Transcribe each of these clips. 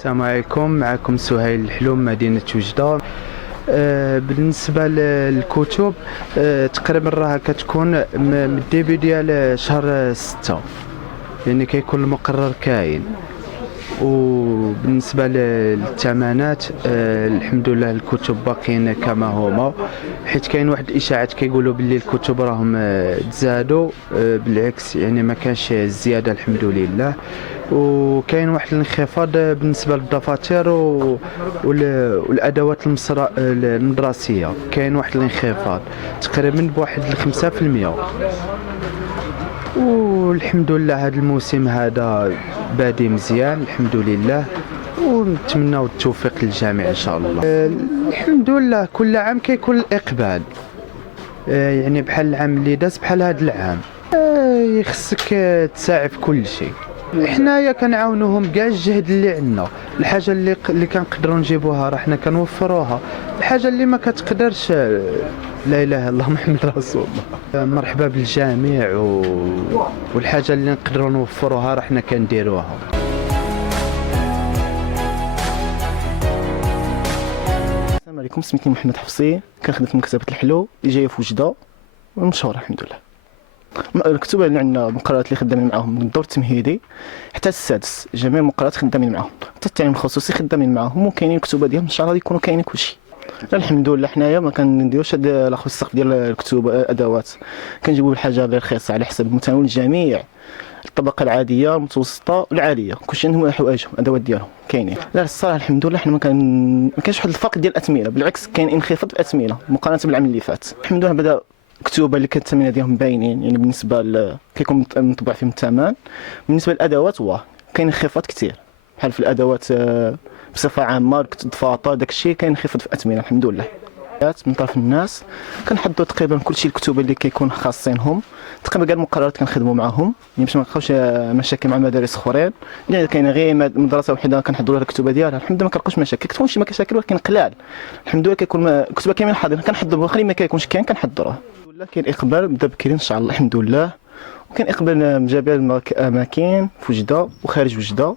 السلام عليكم، معكم سهيل الحلوم مدينة وجدة. بالنسبة للكتب، تقريبا راها كتكون من الديبي ديال شهر 6، يعني كيكون المقرر كاين. وبالنسبة للثمنات، الحمد لله الكتب باقيين كما هما، حيت كاين واحد الاشاعات كيقولوا باللي الكتب راهم تزادوا. بالعكس يعني ما كانش زيادة الحمد لله. وكاين واحد الانخفاض بالنسبة للدفاتر والادوات المدرسية، كاين واحد الانخفاض تقريبا بواحد 5%. والحمد لله هذا الموسم هذا بادي مزيان الحمد لله، ونتمنوا التوفيق للجميع ان شاء الله. الحمد لله كل عام كيكون الاقبال، يعني بحال العام اللي داز بحال هذا العام. يخصك تساعي في كل شيء. حنايا كنعاونوهم كاع الجهد اللي عندنا، الحاجه اللي كنقدروا نجيبوها راه حنا كنوفروها، الحاجه اللي ما كتقدرش لا اله الا الله محمد رسول الله. مرحبا بالجميع والحاجه اللي نقدروا نوفروها راه حنا كنديروها. السلام عليكم، سميتني محمد حفصي، كنخدم في مكتبة الحلو اللي جايه في وجدة ومشهورة الحمد لله. الكتب اللي عندنا مقررات اللي خدامين معاهم من الدور التمهيدي حتى السادس، جميع المقررات خدامين معاهم، حتى التعليم الخصوصي خدامين معاهم، وكاينين الكتب ديالهم ان شاء الله يكونوا كاينين كلشي. الحمد لله حنايا ما كنديروش هاد الاخذ السقف ديال الكتب ادوات، كنجيبوا الحاجه اللي رخيصه على حسب المتناول الجميع، الطبقه العاديه المتوسطه والعاليه، كلشي عندهم حوايجهم الادوات ديالهم كاينين. لا الصراحه الحمد لله حنا ما كاينش واحد الفرق ديال الاثمنه، بالعكس كاين انخفاض في الاثمنه مقارنه بالعام اللي فات. الحمد لله بدا كتب اللي كانت الثمنه ديالهم باينين، يعني بالنسبه كيكون مطبوع فيهم الثمن. بالنسبه للادوات كاين انخفاض كثير، بحال في الادوات بصفه عامه، الدفاطر داكشي كاين انخفاض في الاثمنه الحمد لله. من طرف الناس كنحضروا تقريبا كلشي الكتب اللي كيكون خاصينهم، تقريبا كاع المقررات كنخدموا معاهم، يعني باش ما نلقاوش مشاكل مع المدارس اخرين. يعني كاين غير مدرسه وحده كنحضروا لها الكتب ديالها الحمد لله ما كنلقاوش مشاكل، كتكون شي مشاكل ولكن قلال الحمد لله. كيكون الكتب كاملين حاضرين كنحضروا، واخا ما كيكونش كاين كنحضروه. الحمد لله كاين اقبال بدا بكري ان شاء الله الحمد لله، وكاين اقبال من جميع الاماكن في وجده وخارج وجده.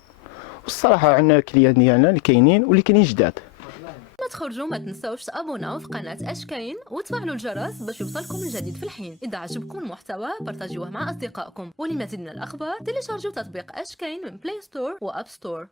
والصراحه عندنا الكليان ديالنا اللي كاينين واللي كاينين جداد. ما تخرجوا ما تنساوش تابوناو في قناة أشكاين وتفعلوا الجرس باش يوصلكم الجديد في الحين. إذا عجبكم المحتوى بارطاجيوه مع أصدقائكم، ولمزيد من الأخبار تيليشارجوا تطبيق أشكاين من بلاي ستور وأب ستور.